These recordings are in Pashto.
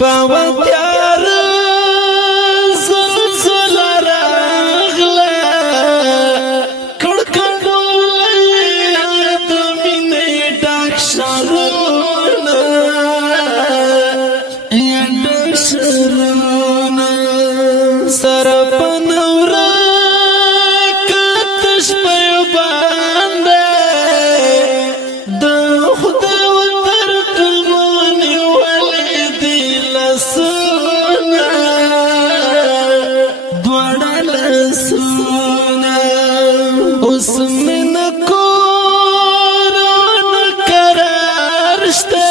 پاوتیار زلزل راغلا کڑکڑولی دمینی ڈاک شرونا یا ڈاک شرونا سرپنورا کتش پیو بانده دا خدا و ترکمانی ولی دی لسونا دوڑا لسونا اس من کوران کرارشتا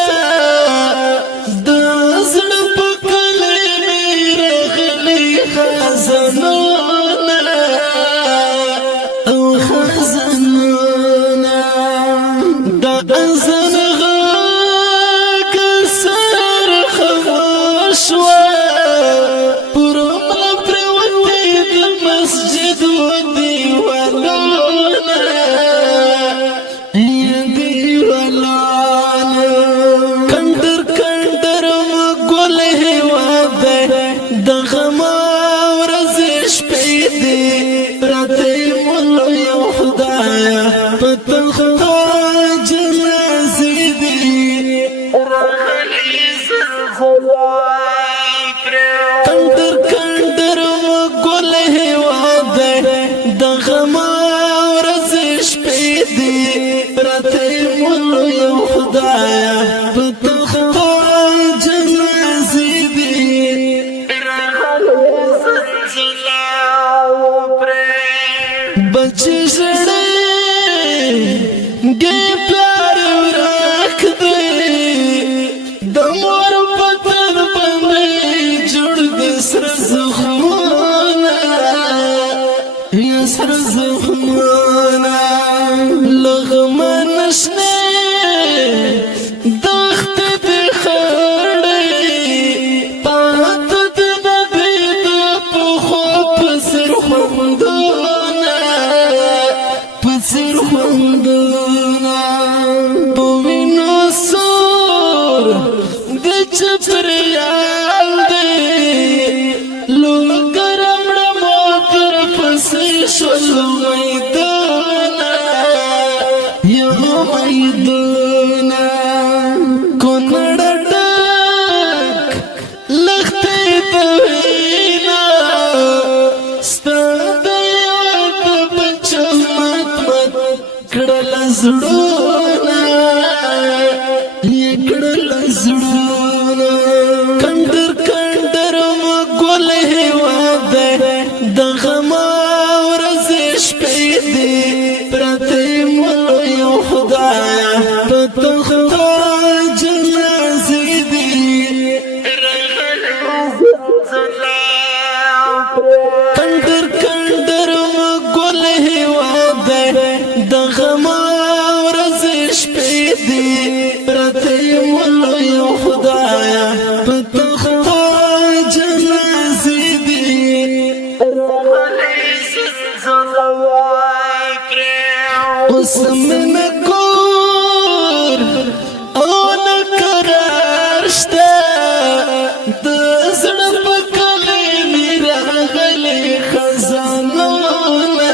دا زن پکلی میرغلی خزنونا او خزنونا دا ازن غاک سر خوشوا پرمل پروتی دا مسجد و دیوالونا یا دیوالونا کندر کندر مگول هواده دا غما ورزش پیدی راتی ملو یو خدایا پتختا جنازی دی راغلی زلزلا کندر کندر مگول هواده دا غما ورزش پیدی راتی ملو یو خدایا پتختا جنازی دی راغلی زلزلا بچی زڑے گے پیار ورک دے دمور پتر بندے جڑ دے سر زخمانا یا سر زخمانا لغمانشنے دخت دے خڑے پات دے ندی دا پخو پسر خمدونا پسر خمدونا پوینو سور دے چپریال دے لوگ گرمڑ موتر پسی شلو میدونا یو میدونا کنڑ ڈاک لختی دوینا ستا دیوات بچو مت مت کڑل زڑونا یہ کڑل زڑونا کندر کندر مگول هواده دا غما ورزش پیدی پراتی ملو یو خدایا پتختا جنازی دی کندر کندر مگول هواده دا غما ورزش پیدی پراتی ملو یو خدایا پتختا جنازی دی اس من کور او نکرارشتا دا زڑ پکلی میراغلی خزانونا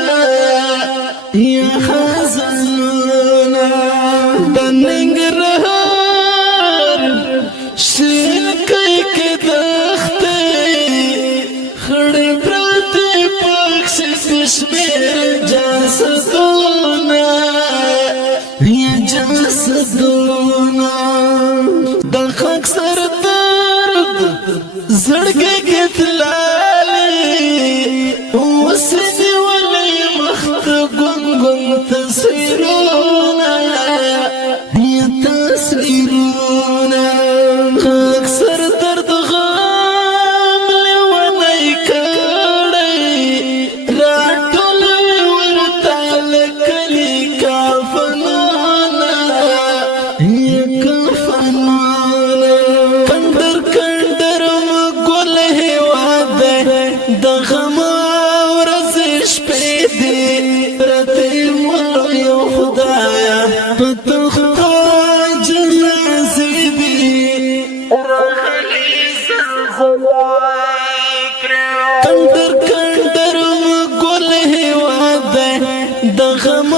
یا خزانونا دا ننگرهار شین کئی که دخته خڑی پراتی پاکش کشمیر جاسدونا کندر کندر گل هوا ده د غم